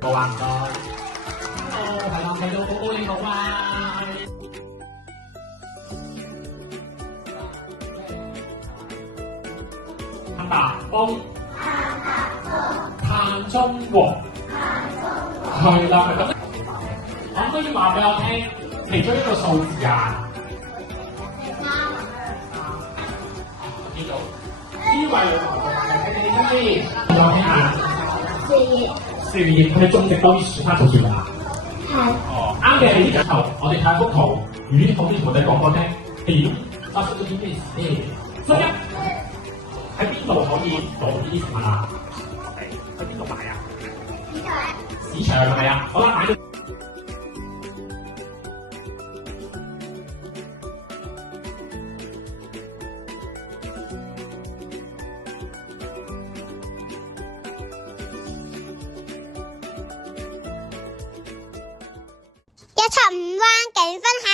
好啊，唔該。Hello，係啦，睇到寶寶你好啊。探白風，碳中和，係啦，咁可唔可以話俾我聽其中一個數字啊？我見到呢位女同學，睇你先，我聽下。4佢哋種植多啲樹花草樹木啊？係。哦，啱嘅。呢個頭，我哋睇幅圖，魚呢圖先同我哋講講聽，點發生咗啲咩事咧？所以喺邊度可以攞啲食物啊？喺邊度買啊？市場係咪啊？好啦，買到。175灣景分享。